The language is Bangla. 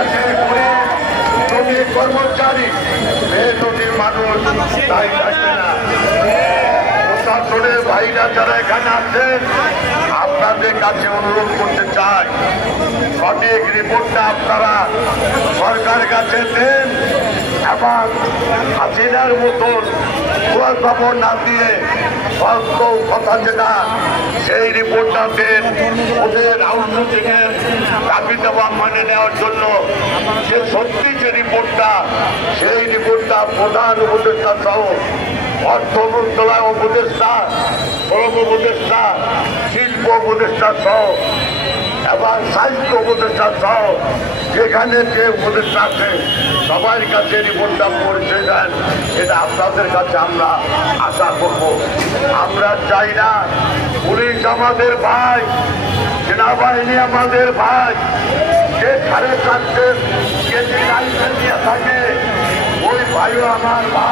আছে শ্রমিক কর্মচারী মেহনতির মানুষ তাই থাকবে না। প্রশাসনের ভাইরা যারা এখানে আছেন আপনাদের কাছে অনুরোধ করতে চাই, সঠিক রিপোর্টটা আপনারা সরকারের কাছে দেন এবং হাসিনার মতন খবর না দিয়ে বাস্তব কথা যেটা সেই রিপোর্টটা দেন। ওদের আউটসোর্সিংয়ের দাবি দেওয়া মানে নেওয়ার জন্য যে সত্যি যে রিপোর্টটা সেই রিপোর্টটা প্রধান উপদেষ্টা সহ অর্থ মন্ত্রণালয় উপদেষ্টা, শ্রম উপদেষ্টা, শিল্প উপদেষ্টা সহ এবং সাহিত্য উপদেষ্টা সহ যেখানে যে উপদেষ্টা আছে সবার কাছে রিপোর্টটা পৌঁছে দেন। এটা আপনাদের কাছে আমরা আশা করব। আমরা চাই না পুলিশ আমাদের ভাই, সেনাবাহিনী আমাদের ভাই, যে 4.5 কেজি লাইসেন্স নিয়ে থাকে ওই ভাইও আমার ভাই।